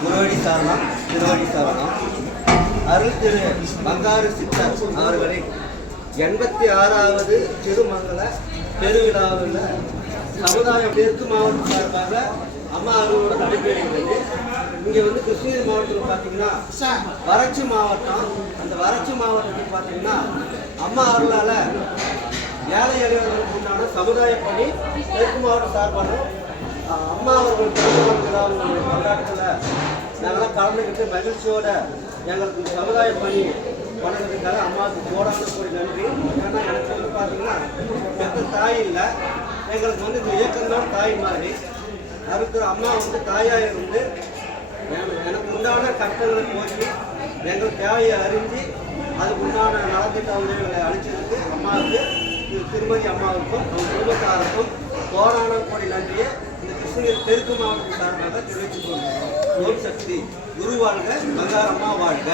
குருவடி சாரணம் திருவடி சாரணம் அருள் திரு பங்காரு சித்தர் அவர்களின் 86வது திருமங்கல பெருவிழாவில் சமுதாயம் தெற்கு மாவட்டம் சார்பாக அம்மா அருளோட நடைபெறுகிறது. இங்கே கிருஷ்ணகிரி மாவட்டத்தில் பார்த்தீங்கன்னா வறட்சி மாவட்டம். அந்த வறட்சி மாவட்டத்தில் பார்த்தீங்கன்னா அம்மா அருளால் ஏழை எளியவர்களுக்கு உண்டான சமுதாய பணி தெற்கு மாவட்ட சார்பாக அம்மா அவர்கள் பிறந்த கொண்டாட்டத்தில் நாங்களாம் கலந்துக்கிட்டு மகிழ்ச்சியோட எங்களுக்கு சமுதாய பணி பண்ணுறதுக்காக அம்மாவுக்கு கோடான கோடி நன்றி. ஏன்னா எனக்கு பார்த்தீங்கன்னா பெற்ற தாய் இல்லை, எங்களுக்கு இந்த இயக்கம்தான் தாய் மாதிரி. அதுக்கு அம்மா தாயாக இருந்து எனக்கு உண்டான கஷ்டங்களை போக்கி எங்கள் தேவையை அறிஞ்சு அதுக்கு உண்டான நலத்திட்ட உதவிகளை அளித்ததுக்கு அம்மாவுக்கு திருமதி அம்மாவுக்கும் அவங்க குடும்பத்தாருக்கும் கோடான கோடி நன்றியை இந்த கிருஷ்ணகிரி தெற்கு மாவட்டம் சார்பாக தெரிவித்துக் கொள்கிறோம். ஓம் சக்தி குரு வாழ்க, பங்காரம்மா வாழ்க.